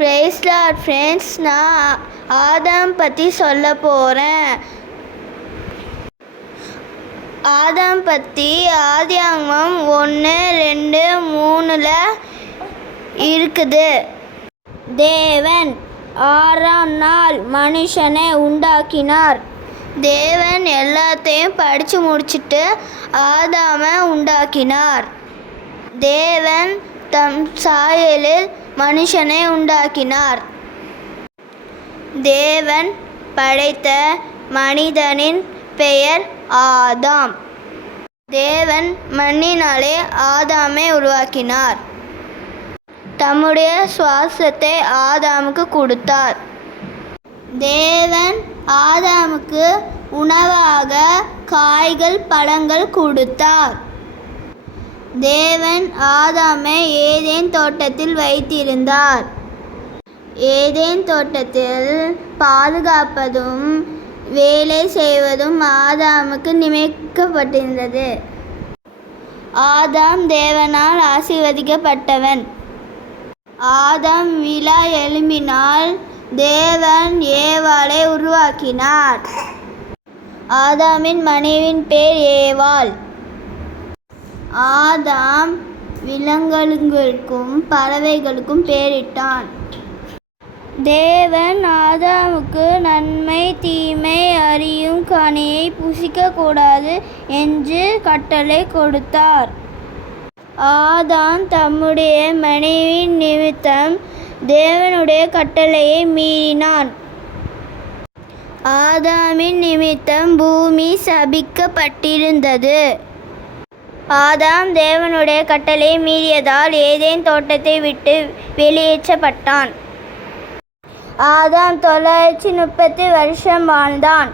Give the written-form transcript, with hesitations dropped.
Price Lord friends. நான் ஆதாம் பற்றி சொல்ல போகிறேன். ஆதாம் பற்றி ஆதியாகமம் 1-2-3 இருக்குது. தேவன் 6ஆம் நாள் மனுஷனை உண்டாக்கினார். தேவன் எல்லாத்தையும் படித்து முடிச்சுட்டு ஆதாமை உண்டாக்கினார். தேவன் தம் சாயலில் மனுஷனை உண்டாக்கினார். தேவன் படைத்த மனிதனின் பெயர் ஆதாம். தேவன் மண்ணினாலே ஆதாமை உருவாக்கினார். தம்முடைய சுவாசத்தை ஆதாமுக்கு கொடுத்தார். தேவன் ஆதாமுக்கு உணவாக காய்கள் பழங்கள் கொடுத்தார். தேவன் ஆதாமை ஏதேன் தோட்டத்தில் வைத்திருந்தார். ஏதேன் தோட்டத்தில் பாதுகாப்பதும் வேலை செய்வதும் ஆதாமுக்கு நியமிக்கப்பட்டிருந்தது. ஆதாம் தேவனால் ஆசீர்வதிக்கப்பட்டவன். ஆதாம் விழா எழும்பினால் தேவன் ஏவாளை உருவாக்கினார். ஆதாமின் மனைவியின் பேர் ஏவாள். ஆதாம் விலங்குகளுக்கும் பறவைகளுக்கும் பெயரிட்டான். தேவன் ஆதாமுக்கு நன்மை தீமை அறியும் கனியை புசிக்கக்கூடாது என்று கட்டளை கொடுத்தார். ஆதாம் தம்முடைய மனைவி நிமித்தம் தேவனுடைய கட்டளையை மீறினான். ஆதாமின் நிமித்தம் பூமி சபிக்கப்பட்டிருந்தது. ஆதாம் தேவனுடைய கட்டளையை மீறியதால் ஏதேன் தோட்டத்தை விட்டு வெளியேற்றப்பட்டான். ஆதாம் 930 வருஷம் வாழ்ந்தான்.